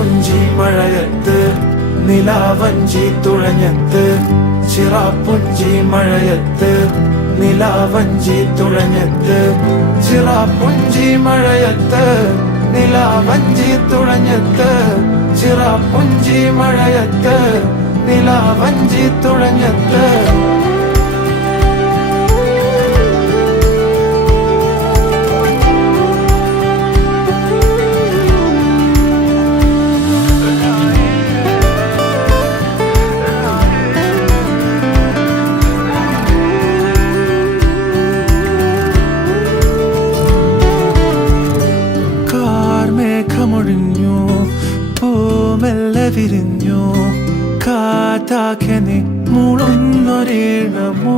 ചിറാപ്പുഞ്ചി മഴയത്ത് നിലാവഞ്ചി തുഴഞ്ഞത്ത് ചിറാപ്പുഞ്ചി മഴയത്ത് നിലാവഞ്ചി തുഴഞ്ഞത്ത് ചിറാപ്പുഞ്ചി മഴയത്ത് നിലാവഞ്ചി തുഴഞ്ഞത്ത് ചിറാപ്പുഞ്ചി മഴയത്ത് നിലാവഞ്ചി തുഴഞ്ഞത്ത് മേഘമൊഴിഞ്ഞു പൂമെല്ലെ വിരിഞ്ഞു കാറ്റാകെ നീ മൂളുന്നൊരീണമോ